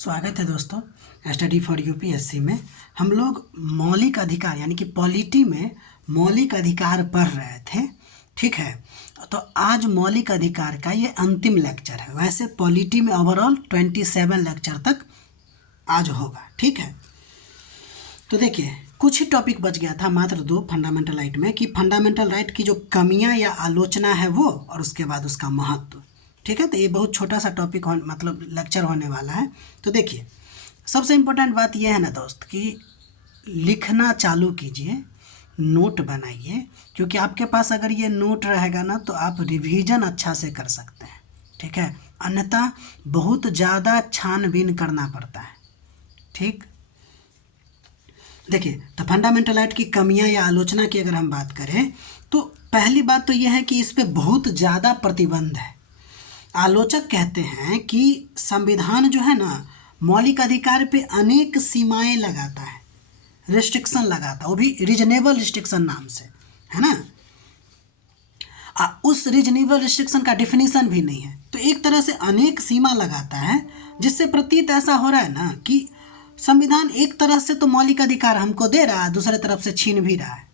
स्वागत है दोस्तों। स्टडी फॉर यूपीएससी में हम लोग मौलिक अधिकार यानी कि पॉलिटी में मौलिक अधिकार पढ़ रहे थे। ठीक है, तो आज मौलिक अधिकार का ये अंतिम लेक्चर है। वैसे पॉलिटी में ओवरऑल 27 लेक्चर तक आज होगा। ठीक है, तो देखिए कुछ ही टॉपिक बच गया था, मात्र 2 फंडामेंटल राइट में, कि फंडामेंटल राइट की जो कमियां या आलोचना है वो, और उसके बाद उसका महत्व। ठीक है, तो ये बहुत छोटा सा टॉपिक मतलब लेक्चर होने वाला है। तो देखिए सबसे इम्पोर्टेंट बात यह है ना दोस्त कि लिखना चालू कीजिए, नोट बनाइए, क्योंकि आपके पास अगर ये नोट रहेगा ना तो आप रिवीजन अच्छा से कर सकते हैं। ठीक है, अन्यथा बहुत ज़्यादा छानबीन करना पड़ता है। ठीक, देखिए तो फंडामेंटल राइट की कमियां या आलोचना की अगर हम बात करें तो पहली बात तो यह है कि इस पे बहुत ज़्यादा प्रतिबंध है। आलोचक कहते हैं कि संविधान जो है ना मौलिक अधिकार पे अनेक सीमाएं लगाता है, रिस्ट्रिक्शन लगाता है, वो भी रीजनेबल रिस्ट्रिक्शन नाम से, है ना। उस रीजनेबल रिस्ट्रिक्शन का डिफिनीशन भी नहीं है, तो एक तरह से अनेक सीमा लगाता है, जिससे प्रतीत ऐसा हो रहा है ना कि संविधान एक तरह से तो मौलिक अधिकार हमको दे रहा है, दूसरे तरफ से छीन भी रहा है।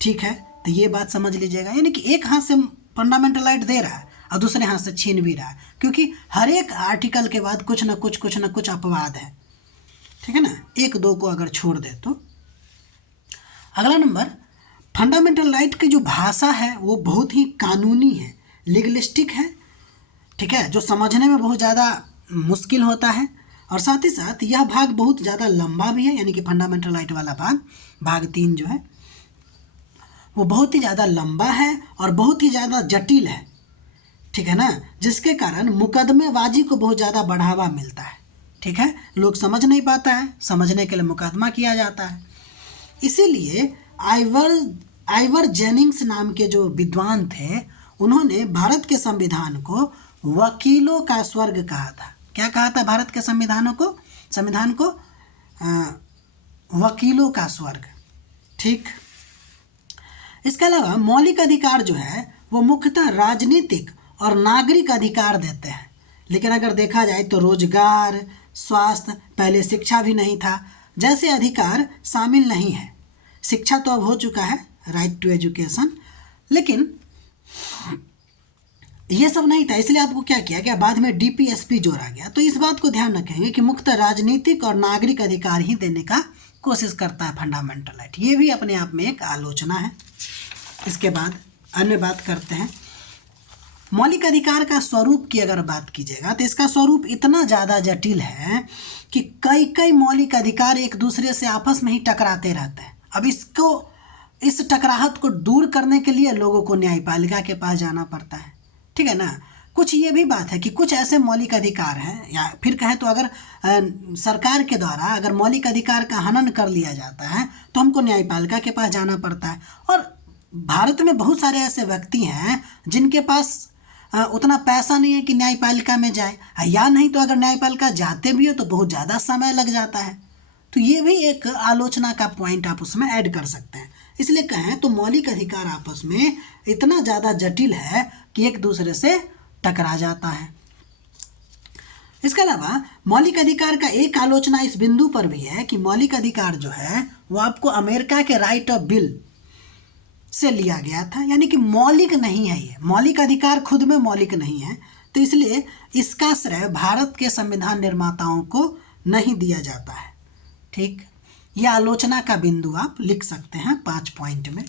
ठीक है, तो ये बात समझ लीजिएगा, यानी कि एक हाथ से फंडामेंटल राइट दे रहा है और दूसरे हाथ से छीन भी रहा है, क्योंकि हर एक आर्टिकल के बाद कुछ ना कुछ अपवाद है। ठीक है ना, एक दो को अगर छोड़ दे तो। अगला नंबर, फंडामेंटल राइट की जो भाषा है वो बहुत ही कानूनी है, लीगलिस्टिक है। ठीक है, जो समझने में बहुत ज़्यादा मुश्किल होता है, और साथ ही साथ यह भाग बहुत ज़्यादा लंबा भी है, यानी कि फंडामेंटल राइट वाला भाग 3 जो है वो बहुत ही ज़्यादा लंबा है और बहुत ही ज़्यादा जटिल है। ठीक है ना, जिसके कारण मुकदमेबाजी को बहुत ज़्यादा बढ़ावा मिलता है। ठीक है, लोग समझ नहीं पाता है, समझने के लिए मुकदमा किया जाता है। इसीलिए आइवर जेनिंग्स नाम के जो विद्वान थे, उन्होंने भारत के संविधान को वकीलों का स्वर्ग कहा था। क्या कहा था? भारत के संविधान को वकीलों का स्वर्ग। ठीक, इसके अलावा मौलिक अधिकार जो है वो मुख्यतः राजनीतिक और नागरिक अधिकार देते हैं, लेकिन अगर देखा जाए तो रोजगार, स्वास्थ्य, पहले शिक्षा भी नहीं था, जैसे अधिकार शामिल नहीं है। शिक्षा तो अब हो चुका है, राइट टू एजुकेशन, लेकिन ये सब नहीं था। इसलिए आपको क्या किया गया, बाद में डीपीएसपी जोड़ा गया। तो इस बात को ध्यान रखेंगे कि मुख्य राजनीतिक और नागरिक अधिकार ही देने का कोशिश करता है फंडामेंटल राइट। ये भी अपने आप में एक आलोचना है। इसके बाद अन्य बात करते हैं, मौलिक अधिकार का स्वरूप की अगर बात कीजिएगा तो इसका स्वरूप इतना ज़्यादा जटिल है कि कई मौलिक अधिकार एक दूसरे से आपस में ही टकराते रहते हैं। अब इस टकराहट को दूर करने के लिए लोगों को न्यायपालिका के पास जाना पड़ता है। ठीक है ना, कुछ ये भी बात है कि कुछ ऐसे मौलिक अधिकार हैं, या फिर कहें तो अगर सरकार के द्वारा अगर मौलिक अधिकार का हनन कर लिया जाता है तो हमको न्यायपालिका के पास जाना पड़ता है। और भारत में बहुत सारे ऐसे व्यक्ति हैं जिनके पास उतना पैसा नहीं है कि न्यायपालिका में जाए, या नहीं तो अगर न्यायपालिका जाते भी हो तो बहुत ज़्यादा समय लग जाता है। तो ये भी एक आलोचना का पॉइंट आप उसमें ऐड कर सकते हैं। इसलिए कहें तो मौलिक अधिकार आपस में इतना ज़्यादा जटिल है कि एक दूसरे से टकरा जाता है। इसके अलावा मौलिक अधिकार का एक आलोचना इस बिंदु पर भी है कि मौलिक अधिकार जो है वो आपको अमेरिका के राइट ऑफ बिल से लिया गया था, यानी कि मौलिक नहीं है। ये मौलिक अधिकार खुद में मौलिक नहीं है, तो इसलिए इसका श्रेय भारत के संविधान निर्माताओं को नहीं दिया जाता है। ठीक, यह आलोचना का बिंदु आप लिख सकते हैं 5 पॉइंट में।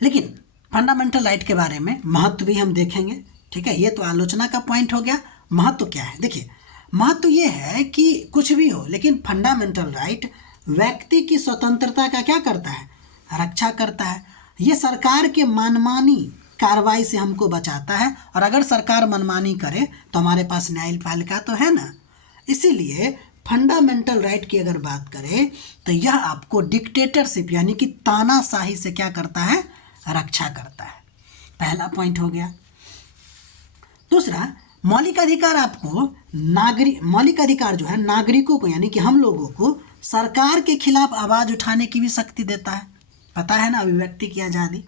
लेकिन फंडामेंटल राइट के बारे में महत्व भी हम देखेंगे। ठीक है, ये तो आलोचना का पॉइंट हो गया। महत्व क्या है? देखिए महत्व ये है कि कुछ भी हो, लेकिन फंडामेंटल राइट व्यक्ति की स्वतंत्रता का क्या करता है? रक्षा करता है। ये सरकार के मनमानी कार्रवाई से हमको बचाता है, और अगर सरकार मनमानी करे तो हमारे पास न्यायपालिका तो है ना। इसीलिए फंडामेंटल राइट की अगर बात करें तो यह आपको डिक्टेटरशिप यानी कि तानाशाही से क्या करता है? रक्षा करता है। पहला पॉइंट हो गया। दूसरा, मौलिक अधिकार आपको मौलिक अधिकार जो है नागरिकों को यानी कि हम लोगों को सरकार के खिलाफ आवाज़ उठाने की भी शक्ति देता है। पता है ना, अभिव्यक्ति की आज़ादी।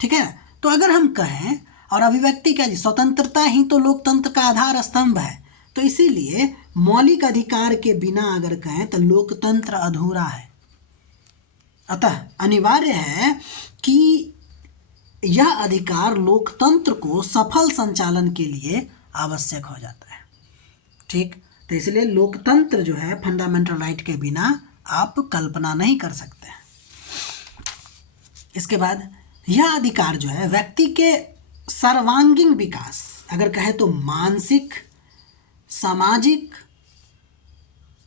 ठीक है, तो अगर हम कहें, और अभिव्यक्ति क्या जी, स्वतंत्रता ही तो लोकतंत्र का आधार स्तंभ है, तो इसीलिए मौलिक अधिकार के बिना अगर कहें तो लोकतंत्र अधूरा है। अतः अनिवार्य है कि यह अधिकार लोकतंत्र को सफल संचालन के लिए आवश्यक हो जाता है। ठीक, तो इसलिए लोकतंत्र जो है फंडामेंटल राइट के बिना आप कल्पना नहीं कर सकते हैं। इसके बाद यह अधिकार जो है व्यक्ति के सर्वांगीण विकास, अगर कहे तो मानसिक, सामाजिक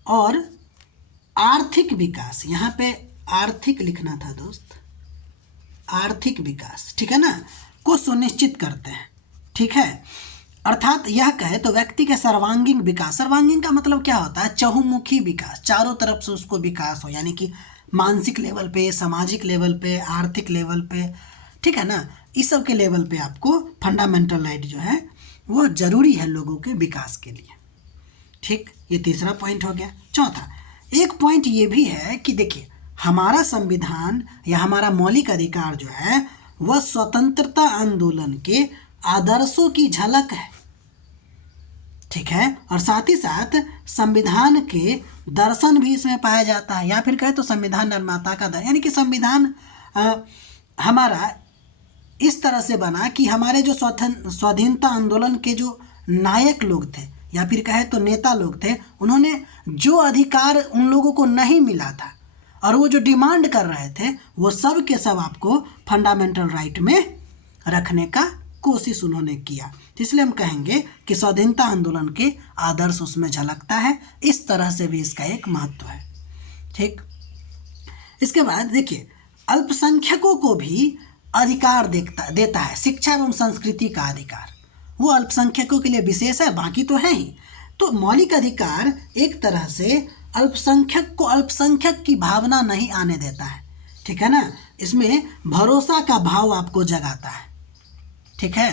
और आर्थिक विकास, यहाँ पे आर्थिक लिखना था दोस्त, आर्थिक विकास, ठीक है ना, को सुनिश्चित करते हैं। ठीक है, अर्थात यह कहे तो व्यक्ति के सर्वांगीण विकास, सर्वांगीण का मतलब क्या होता है, चहुमुखी विकास, चारों तरफ से उसको विकास हो, यानी कि मानसिक लेवल पे, सामाजिक लेवल पे, आर्थिक लेवल पे, ठीक है ना, इस सब के लेवल पे आपको फंडामेंटल राइट जो है वो जरूरी है लोगों के विकास के लिए। ठीक, ये तीसरा पॉइंट हो गया। चौथा, एक पॉइंट ये भी है कि देखिए हमारा संविधान या हमारा मौलिक अधिकार जो है वह स्वतंत्रता आंदोलन के आदर्शों की झलक है। ठीक है, और साथ ही साथ संविधान के दर्शन भी इसमें पाया जाता है, या फिर कहे तो संविधान निर्माता का दर्शन, यानी कि संविधान हमारा इस तरह से बना कि हमारे जो स्वाधीनता आंदोलन के जो नायक लोग थे या फिर कहे तो नेता लोग थे, उन्होंने जो अधिकार उन लोगों को नहीं मिला था और वो जो डिमांड कर रहे थे वो सब के सब आपको फंडामेंटल राइट में रखने का कोशिश उन्होंने किया। तो इसलिए हम कहेंगे कि स्वाधीनता आंदोलन के आदर्श उसमें झलकता है। इस तरह से भी इसका एक महत्व है। ठीक, इसके बाद देखिए अल्पसंख्यकों को भी अधिकार देता है, शिक्षा एवं संस्कृति का अधिकार, वो अल्पसंख्यकों के लिए विशेष है, बाकी तो है ही। तो मौलिक अधिकार एक तरह से अल्पसंख्यक को अल्पसंख्यक की भावना नहीं आने देता है। ठीक है ना, इसमें भरोसा का भाव आपको जगाता है। ठीक है,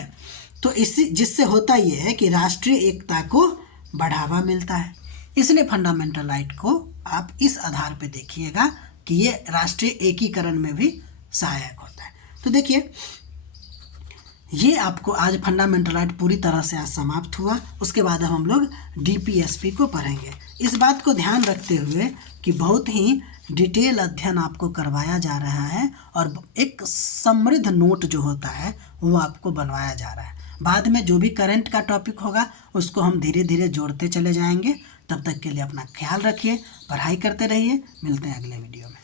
तो इसी जिससे होता ये है कि राष्ट्रीय एकता को बढ़ावा मिलता है। इसलिए फंडामेंटल राइट को आप इस आधार पे देखिएगा कि ये राष्ट्रीय एकीकरण में भी सहायक होता है। तो देखिए ये आपको आज फंडामेंटल राइट पूरी तरह से आज समाप्त हुआ। उसके बाद हम लोग डीपीएसपी को पढ़ेंगे। इस बात को ध्यान रखते हुए कि बहुत ही डिटेल अध्ययन आपको करवाया जा रहा है और एक समृद्ध नोट जो होता है वो आपको बनवाया जा रहा है। बाद में जो भी करंट का टॉपिक होगा उसको हम धीरे धीरे जोड़ते चले जाएंगे। तब तक के लिए अपना ख्याल रखिए, पढ़ाई करते रहिए। मिलते हैं अगले वीडियो में।